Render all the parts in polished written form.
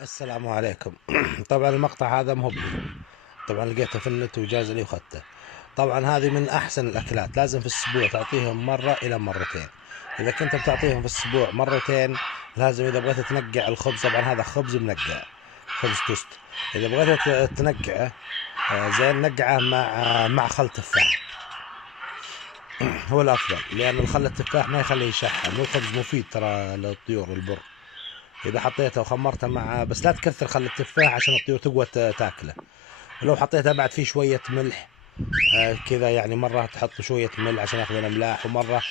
السلام عليكم. طبعا المقطع هذا مهبلي. طبعا لقيته في النت وجاز لي وخدته. طبعا هذه من احسن الاكلات، لازم في الاسبوع تعطيهم مرة الى مرتين. اذا كنت بتعطيهم في الاسبوع مرتين لازم، اذا بغيت تنقع الخبز، طبعا هذا خبز منقع، خبز توست. اذا بغيت تنقعه زين، نقعه مع خل تفاح. هو الافضل، لان الخل التفاح ما يخليه يشحم، والخبز مفيد ترى للطيور البر. اذا حطيته وخمرته مع، بس لا تكثر خل التفاح عشان الطيور تقوى تاكله. ولو حطيتها بعد فيه شويه ملح، كذا يعني، مره تحط شويه ملح عشان ياخذ الاملاح، ومره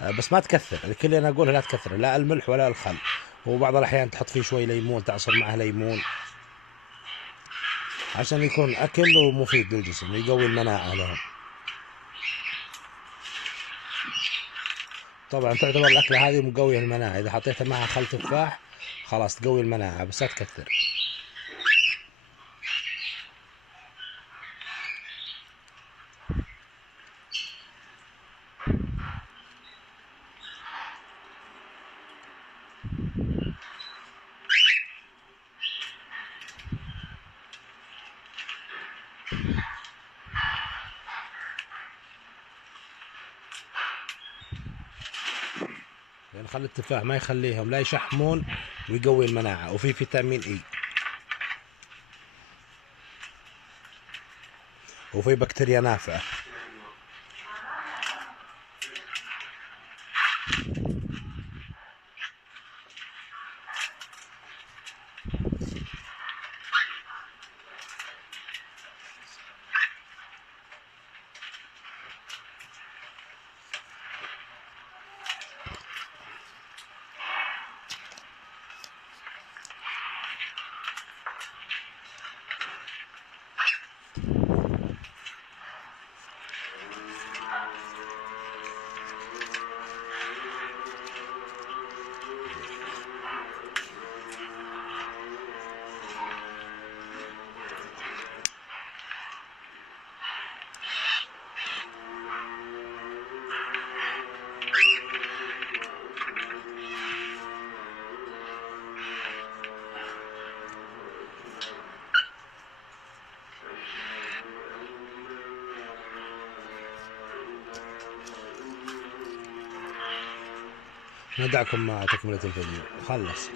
بس ما تكثر. الكل اللي انا اقوله لا تكثر لا الملح ولا الخل. وبعض الاحيان تحط فيه شوي ليمون، تعصر معه ليمون عشان يكون اكل ومفيد للجسم، يقوي المناعه لهم. طبعا تعتبر الاكله هذه مقويه المناعه، اذا حطيتها معها خل تفاح خلاص تقوي المناعه، بس لا تكثر. لان خل التفاح ما يخليهم لا يشحمون، ويقوي المناعه، وفي فيتامين اي، وفي بكتيريا نافعه. ندعكم مع تكملة الفيديو. خلص.